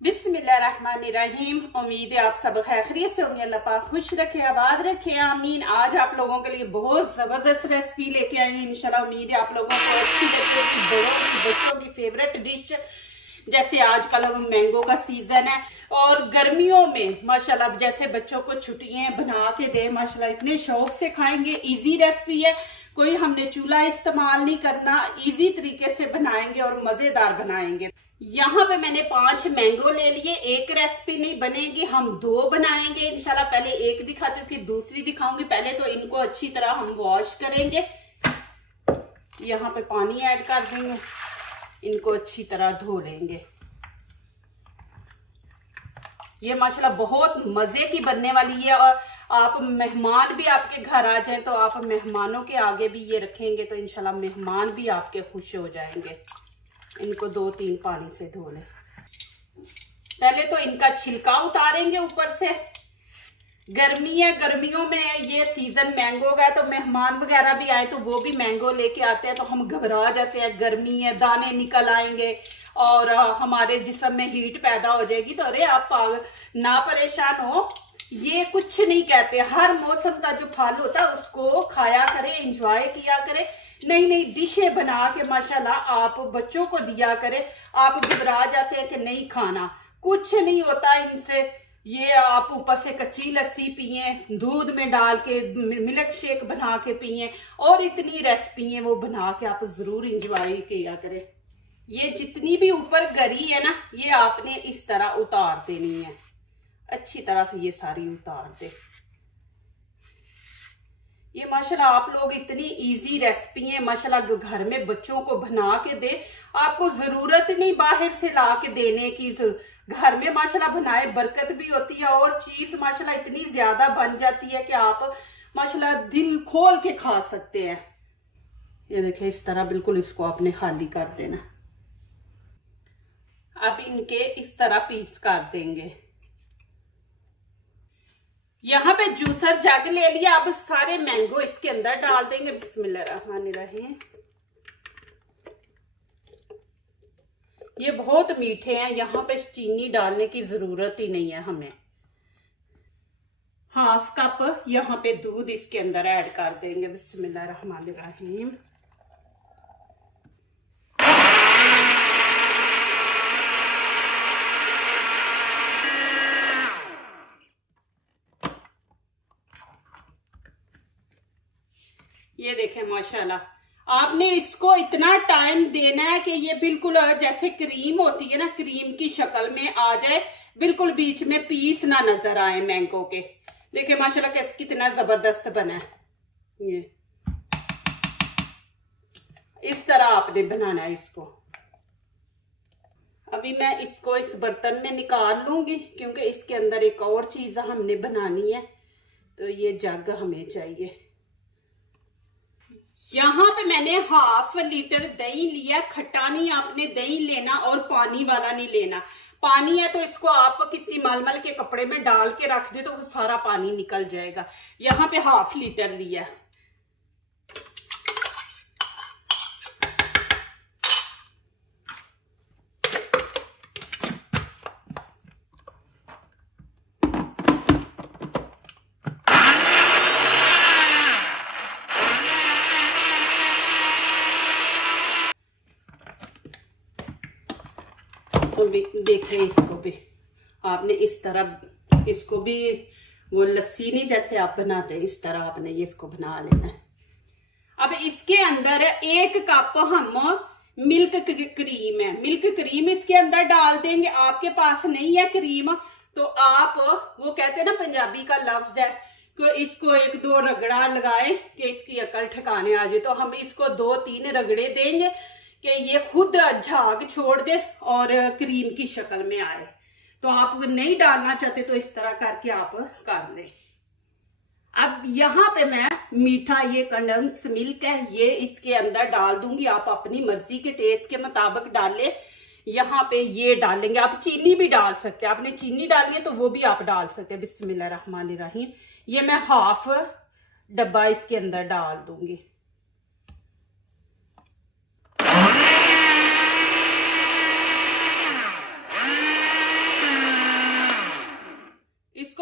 बिस्मिल्लाहिर्रहमानिर्रहीम। उम्मीद है आप सब खैरियत से होंगे। अल्लाह पाक खुश रखे, आबाद रखे, आमीन। आज आप लोगों के लिए बहुत जबरदस्त रेसिपी लेके आई हैं। इंशाल्लाह उम्मीद है आप लोगों को अच्छी लगेगी। बड़ों की बच्चों की फेवरेट डिश, जैसे आजकल मैंगो का सीजन है और गर्मियों में माशाल्लाह जैसे बच्चों को छुट्टियां बना के दे, माशाल्लाह इतने शौक से खाएंगे। इजी रेसिपी है, कोई हमने चूल्हा इस्तेमाल नहीं करना, इजी तरीके से बनाएंगे और मजेदार बनाएंगे। यहाँ पे मैंने 5 मैंगो ले लिए। एक रेसिपी नहीं बनेगी, हम 2 बनाएंगे इंशाल्लाह। पहले एक दिखाती हूँ फिर दूसरी दिखाऊंगी। पहले तो इनको अच्छी तरह हम वॉश करेंगे। यहाँ पे पानी ऐड कर देंगे, इनको अच्छी तरह धो लेंगे। ये माशाल्लाह बहुत मजे की बनने वाली है और आप मेहमान भी आपके घर आ जाएं तो आप मेहमानों के आगे भी ये रखेंगे तो इंशाल्लाह मेहमान भी आपके खुश हो जाएंगे। इनको 2-3 पानी से धो लें। पहले तो इनका छिलका उतारेंगे ऊपर से। गर्मी है, गर्मियों में ये सीजन मैंगो का है तो मेहमान वगैरह भी आए तो वो भी मैंगो लेके आते हैं तो हम घबरा जाते हैं। गर्मी है, दाने निकल आएंगे और हमारे जिस्म में हीट पैदा हो जाएगी। तो अरे आप ना परेशान हो, ये कुछ नहीं कहते। हर मौसम का जो फल होता है उसको खाया करें, एंजॉय किया करें। नई नई डिशें बना के माशाल्लाह आप बच्चों को दिया करें। आप घबरा जाते हैं कि नहीं खाना, कुछ नहीं होता इनसे। ये आप ऊपर से कच्ची लस्सी पिए, दूध में डाल के मिल्क शेक बना के पिए और इतनी रेसिपी है वो बना के आप जरूर इंजॉय किया करें। ये जितनी भी ऊपर गरी है ना, ये आपने इस तरह उतार देनी है। अच्छी तरह से ये सारी उतार दे। ये माशाल्लाह आप लोग इतनी इजी रेसिपी है माशाल्लाह घर में बच्चों को बना के दे। आपको जरूरत नहीं बाहर से ला के देने की, घर में माशाल्लाह बनाए बरकत भी होती है और चीज माशाल्लाह इतनी ज्यादा बन जाती है कि आप माशाल्लाह दिल खोल के खा सकते हैं। ये देखिए इस तरह बिल्कुल इसको आपने खाली कर देना। अब इनके इस तरह पीस कर देंगे। यहाँ पे जूसर जग ले लिया। अब सारे मैंगो इसके अंदर डाल देंगे। बिस्मिल्लाहिर्रहमानिर्रहीम। ये बहुत मीठे हैं, यहाँ पे चीनी डालने की जरूरत ही नहीं है हमें। 1/2 कप यहाँ पे दूध इसके अंदर ऐड कर देंगे। बिस्मिल्लाहिर्रहमानिर्रहीम। ये देखें माशाल्लाह आपने इसको इतना टाइम देना है कि ये बिल्कुल जैसे क्रीम होती है ना, क्रीम की शक्ल में आ जाए, बिल्कुल बीच में पीस ना नजर आए मैंगो के। देखिए माशाल्लाह कैसे कितना जबरदस्त बना है। ये इस तरह आपने बनाना है इसको। अभी मैं इसको इस बर्तन में निकाल लूंगी क्योंकि इसके अंदर एक और चीज हमने बनानी है तो ये जग हमें चाहिए। यहाँ पे मैंने 1/2 लीटर दही लिया। खट्टा नहीं आपने दही लेना और पानी वाला नहीं लेना। पानी है तो इसको आप किसी मलमल के कपड़े में डाल के रख दे तो वो सारा पानी निकल जाएगा। यहाँ पे 1/2 लीटर लिया। तो देखिए इसको भी आपने इस तरह, इसको भी वो लस्सी नहीं जैसे आप बनाते हैं इस तरह आपने ये इसको बना लेना है। अब इसके अंदर 1 कप हम मिल्क क्रीम है, मिल्क क्रीम इसके अंदर डाल देंगे। आपके पास नहीं है क्रीम तो आप, वो कहते हैं ना पंजाबी का लफ्ज है कि इसको 1-2 रगड़ा लगाए कि इसकी अकल ठिकाने आ जाए। तो हम इसको 2-3 रगड़े देंगे कि ये खुद झाग छोड़ दे और क्रीम की शक्ल में आए। तो आप नहीं डालना चाहते तो इस तरह करके आप कर लें। अब यहाँ पे मैं मीठा, ये कंडेंस मिल्क है, ये इसके अंदर डाल दूंगी। आप अपनी मर्जी के टेस्ट के मुताबिक डालें। यहाँ पे ये डालेंगे। आप चीनी भी डाल सकते हैं, आपने चीनी डालनी है तो वो भी आप डाल सकते हैं। बिस्मिल्लाहिर्रहमानिर्रहीम। ये मैं 1/2 डब्बा इसके अंदर डाल दूंगी।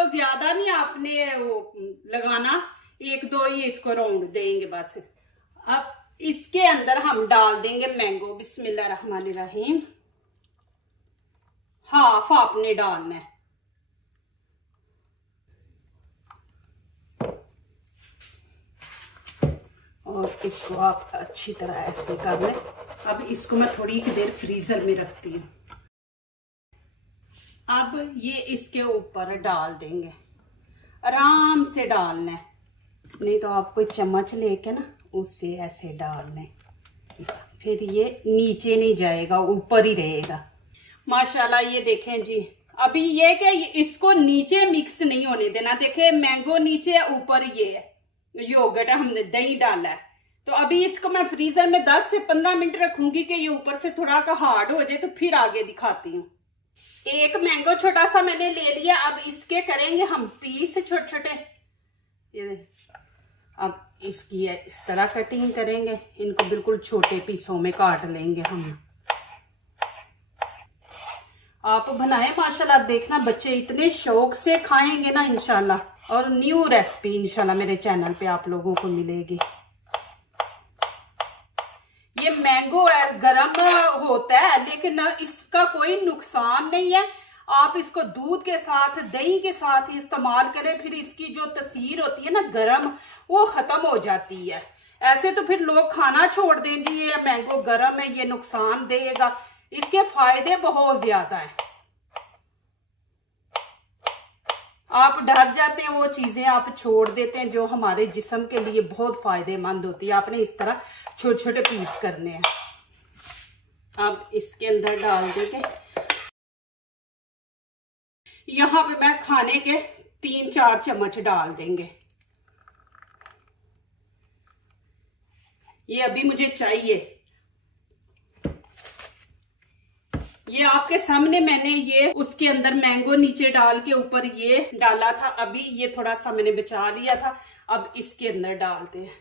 इसको ज्यादा नहीं आपने वो लगाना, 1-2 ही इसको राउंड देंगे बस। अब इसके अंदर हम डाल देंगे मैंगो। बिस्मिल्लाहिर्रहमानिर्रहीम। हाफ आपने डालना है। और इसको आप अच्छी तरह ऐसे कर लें। अब इसको मैं थोड़ी देर फ्रीजर में रखती हूँ। अब ये इसके ऊपर डाल देंगे, आराम से डालना है, नहीं तो आप कोई चम्मच लेके ना उससे ऐसे डालना है, फिर ये नीचे नहीं जाएगा, ऊपर ही रहेगा। माशाल्लाह ये देखें जी। अभी ये कि इसको नीचे मिक्स नहीं होने देना। देखें मैंगो नीचे है, ऊपर ये है योगर्ट है, हमने दही डाला है। तो अभी इसको मैं फ्रीजर में 10 से 15 मिनट रखूंगी कि ये ऊपर से थोड़ा का हार्ड हो जाए, तो फिर आगे दिखाती हूँ। एक मैंगो छोटा सा मैंने ले लिया। अब इसके करेंगे हम पीस छोटे छोटे। ये अब इसकी है इस तरह कटिंग करेंगे, इनको बिल्कुल छोटे पीसों में काट लेंगे हम। आप बनाए माशाल्लाह, देखना बच्चे इतने शौक से खाएंगे ना इंशाल्लाह। और न्यू रेसिपी इंशाल्लाह मेरे चैनल पे आप लोगों को मिलेगी। ये मैंगो है, गरम होता है, लेकिन इसका कोई नुकसान नहीं है। आप इसको दूध के साथ, दही के साथ ही इस्तेमाल करें, फिर इसकी जो तसीर होती है ना गरम, वो खत्म हो जाती है। ऐसे तो फिर लोग खाना छोड़ दें जी ये मैंगो गरम है, ये नुकसान देगा। इसके फायदे बहुत ज्यादा हैं। आप डर जाते हैं, वो चीजें आप छोड़ देते हैं जो हमारे जिस्म के लिए बहुत फायदेमंद होती है। आपने इस तरह छोटे छोटे पीस करने हैं। अब इसके अंदर डाल देंगे, यहां पे मैं खाने के 3-4 चम्मच डाल देंगे। ये अभी मुझे चाहिए। ये आपके सामने मैंने ये उसके अंदर मैंगो नीचे डाल के ऊपर ये डाला था। अभी ये थोड़ा सा मैंने बचा लिया था। अब इसके अंदर डालते हैं।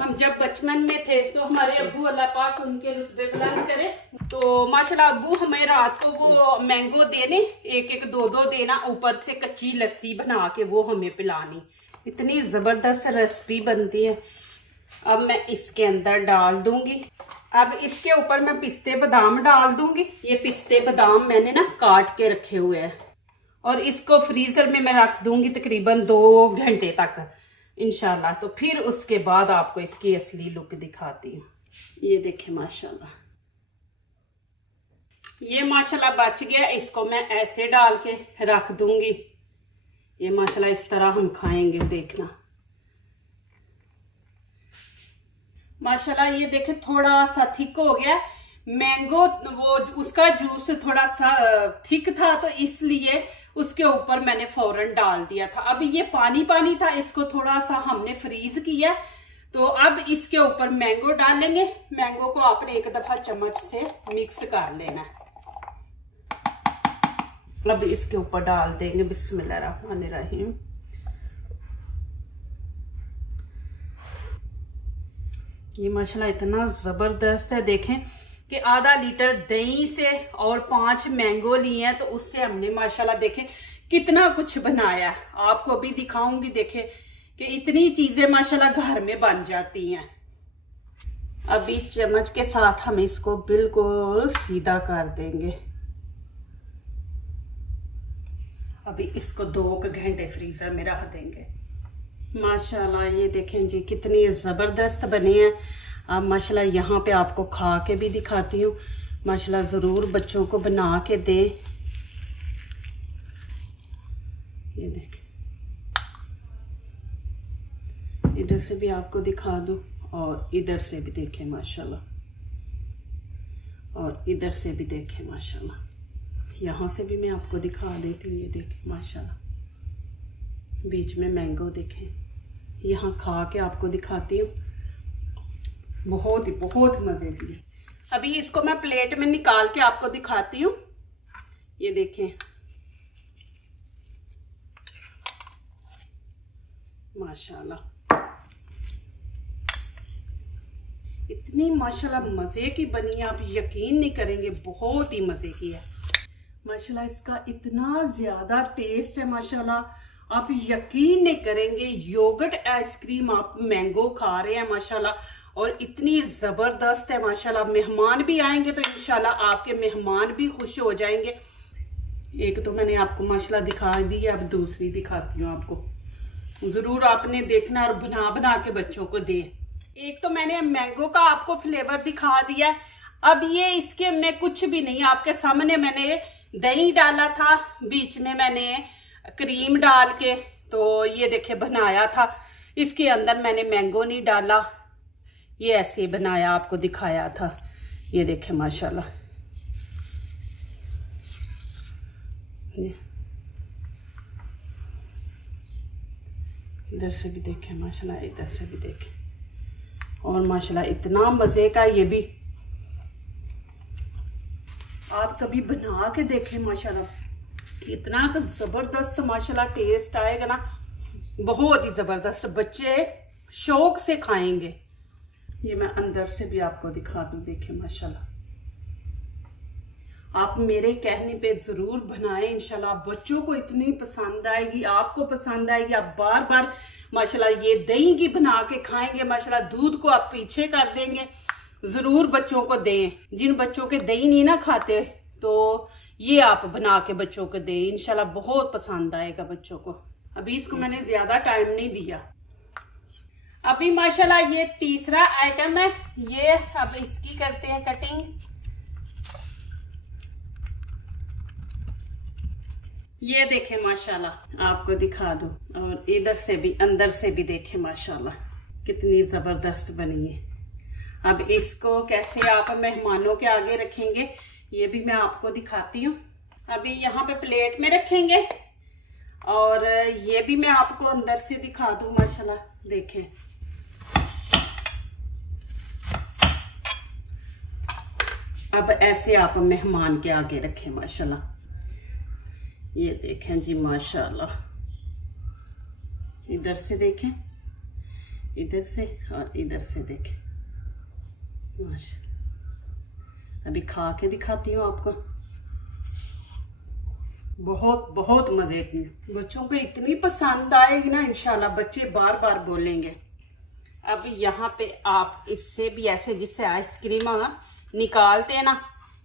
हम जब बचपन में थे तो हमारे अब्बू, अल्लाह पाक उनके रुतबे बुलंद करे, तो माशाल्लाह अब्बू हमें रात को वो मैंगो देने, 1-1, 2-2 देना, ऊपर से कच्ची लस्सी बना के वो हमें पिलानी। इतनी जबरदस्त रेसिपी बनती है। अब मैं इसके अंदर डाल दूंगी। अब इसके ऊपर मैं पिस्ते बादाम डाल दूंगी। ये पिस्ते बादाम मैंने ना काट के रखे हुए हैं और इसको फ्रीजर में मैं रख दूंगी तकरीबन 2 घंटे तक इंशाल्लाह। तो फिर उसके बाद आपको इसकी असली लुक दिखाती हूँ। ये देखें माशाल्लाह, ये माशाल्लाह बच गया। इसको मैं ऐसे डाल के रख दूंगी। ये माशाल्लाह इस तरह हम खाएंगे, देखना माशाल्लाह। ये देखे थोड़ा सा थिक हो गया। मैंगो वो उसका जूस थोड़ा सा थिक था, तो इसलिए उसके ऊपर मैंने फौरन डाल दिया था। अभी ये पानी पानी था, इसको थोड़ा सा हमने फ्रीज किया। तो अब इसके ऊपर मैंगो डालेंगे। मैंगो को आपने एक दफा चम्मच से मिक्स कर लेना है। अब इसके ऊपर डाल देंगे बिस्मिल्लाहिर्रहमानिर्रहीम। ये माशाल्लाह इतना जबरदस्त है। देखें कि आधा लीटर दही से और 5 मैंगो लिए हैं, तो उससे हमने माशाल्लाह देखें कितना कुछ बनाया। आपको अभी दिखाऊंगी। देखें कि इतनी चीजें माशाल्लाह घर में बन जाती हैं। अभी चम्मच के साथ हम इसको बिल्कुल सीधा कर देंगे। अभी इसको 2 घंटे फ्रीजर में रख देंगे। माशाल्लाह ये देखें जी कितनी जबरदस्त बने हैं। अब माशाल्लाह यहाँ पे आपको खा के भी दिखाती हूँ। माशाल्लाह जरूर बच्चों को बना के दे। ये देखें, इधर से भी आपको दिखा दूँ और इधर से भी देखें माशाल्लाह, और इधर से भी देखें माशाल्लाह। यहाँ से भी मैं आपको दिखा देती हूँ। ये देखें माशाल्लाह, बीच में मैंगो देखें। यहाँ खा के आपको दिखाती हूँ। बहुत मजे की है। अभी इसको मैं प्लेट में निकाल के आपको दिखाती हूँ। ये देखें माशाल्लाह, इतनी माशाल्लाह मजे की बनी है, आप यकीन नहीं करेंगे, बहुत ही मजे की है। माशाल्लाह इसका इतना ज्यादा टेस्ट है माशाल्लाह, आप यकीन नहीं करेंगे। योगर्ट आइसक्रीम आप मैंगो खा रहे हैं माशाल्लाह, और इतनी जबरदस्त है माशाल्लाह। मेहमान भी आएंगे तो इंशाल्लाह आपके मेहमान भी खुश हो जाएंगे। एक तो मैंने आपको माशाल्लाह दिखा दी है, अब दूसरी दिखाती हूँ आपको। जरूर आपने देखना और बना बना के बच्चों को दे। एक तो मैंने मैंगो का आपको फ्लेवर दिखा दिया। अब ये इसके में कुछ भी नहीं, आपके सामने मैंने दही डाला था, बीच में मैंने क्रीम डाल के तो ये देखे बनाया था। इसके अंदर मैंने मैंगो नहीं डाला, ये ऐसे बनाया, आपको दिखाया था। ये देखे माशाल्लाह, इधर से भी देखे माशाल्लाह, इधर से भी देखे, और माशाल्लाह इतना मजे का। ये भी आप कभी बना के देखें माशाल्लाह, इतना जबरदस्त माशाल्लाह टेस्ट आएगा ना, बहुत ही जबरदस्त। बच्चे शौक से खाएंगे। ये मैं अंदर से भी आपको दिखा दूं, देखें माशाल्लाह। आप मेरे कहने पे जरूर बनाएं, इंशाल्लाह बच्चों को इतनी पसंद आएगी, आपको पसंद आएगी। आप बार बार माशाल्लाह ये दही की बना के खाएंगे माशाल्लाह, दूध को आप पीछे कर देंगे। जरूर बच्चों को दें। जिन बच्चों के दही नहीं ना खाते तो ये आप बना के बच्चों को दें, इंशाल्लाह बहुत पसंद आएगा बच्चों को। अभी इसको मैंने ज्यादा टाइम नहीं दिया। अभी माशाल्लाह ये तीसरा आइटम है, ये अब इसकी करते हैं कटिंग। ये देखें माशाल्लाह, आपको दिखा दूं, और इधर से भी अंदर से भी देखें माशाल्लाह कितनी जबरदस्त बनी है। अब इसको कैसे आप मेहमानों के आगे रखेंगे ये भी मैं आपको दिखाती हूँ। अभी यहाँ पे प्लेट में रखेंगे, और ये भी मैं आपको अंदर से दिखा दूं माशाल्लाह, देखें। अब ऐसे आप मेहमान के आगे रखें माशाल्लाह, ये देखें जी माशाल्लाह। इधर से देखें, इधर से और इधर से देखें माशाल्लाह। अभी खा के दिखाती हूँ आपको, बहुत बहुत मजे की। बच्चों को इतनी पसंद आएगी ना, इंशाल्लाह बच्चे बार बार बोलेंगे। अब यहाँ पे आप इससे भी ऐसे, जिससे आइसक्रीम निकालते हैं ना,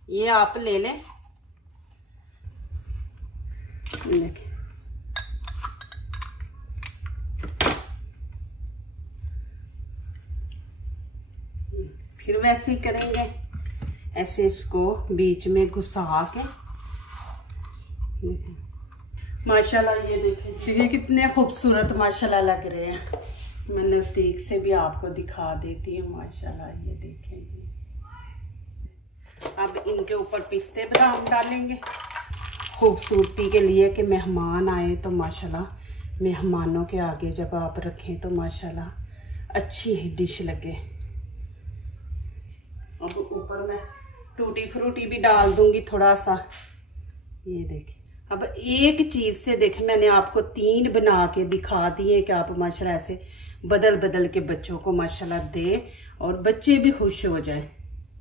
ये आप ले लें। देखिए फिर वैसे ही करेंगे, ऐसे इसको बीच में घुसा के। माशाल्लाह ये देखिए कितने खूबसूरत माशाल्लाह लग रहे हैं। मैं नजदीक से भी आपको दिखा देती हूँ माशाल्लाह, ये देखें जी। अब इनके ऊपर पिस्ते बादाम डालेंगे खूबसूरती के लिए, कि मेहमान आए तो माशाल्लाह मेहमानों के आगे जब आप रखें तो माशाल्लाह अच्छी डिश लगे। अब ऊपर मैं टूटी फ्रूटी भी डाल दूंगी थोड़ा सा, ये देखिए। अब एक चीज से देखें, मैंने आपको 3 बना के दिखा दिए कि आप माशाल्लाह ऐसे बदल बदल के बच्चों को माशाल्लाह दे और बच्चे भी खुश हो जाए।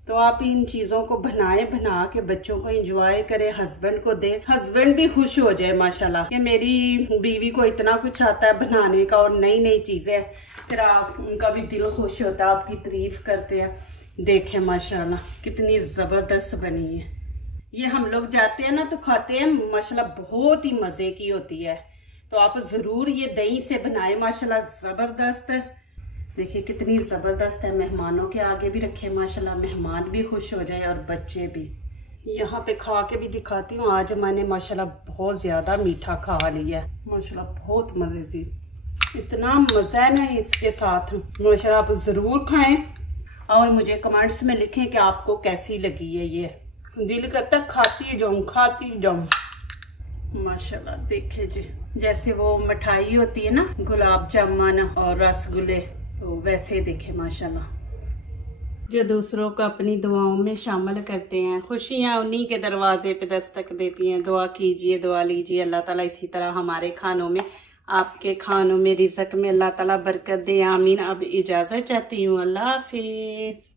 तो आप इन चीजों को बना के बच्चों को एंजॉय करें, हस्बैंड को दें, हस्बैंड भी खुश हो जाए माशाल्लाह कि मेरी बीवी को इतना कुछ आता है बनाने का और नई नई चीजें, फिर आप उनका भी दिल खुश होता है, आपकी तारीफ करते हैं। देखें माशाल्लाह कितनी जबरदस्त बनी है। ये हम लोग जाते हैं ना तो खाते हैं माशाल्लाह, बहुत ही मजे की होती है। तो आप जरूर ये दही से बनाए माशाल्लाह, जबरदस्त। देखिए कितनी जबरदस्त है। मेहमानों के आगे भी रखे माशाल्लाह, मेहमान भी खुश हो जाए और बच्चे भी। यहाँ पे खा के भी दिखाती हूँ। आज मैंने माशाल्लाह बहुत ज्यादा मीठा खा लिया है माशाल्लाह, बहुत मजे की। इतना मजा है ना इसके साथ माशाल्लाह, आप जरूर खाएं और मुझे कमेंट्स में लिखें कि आपको कैसी लगी है। ये दिल करता खाती जाऊं माशाल्लाह। देखे जी, जैसे वो मिठाई होती है ना, गुलाब जामुन और रसगुल्ले, तो वैसे देखे माशाल्लाह। जो दूसरों को अपनी दुआओं में शामिल करते हैं, खुशियां उन्हीं के दरवाजे पे दस्तक देती हैं। दुआ कीजिए, दुआ लीजिए, अल्लाह ताला इसी तरह हमारे खानों में, आपके खानों में, रिज़्क़ में अल्लाह ताला बरकत दे, आमीन। अब इजाजत चाहती हूँ, अल्लाह हाफिज।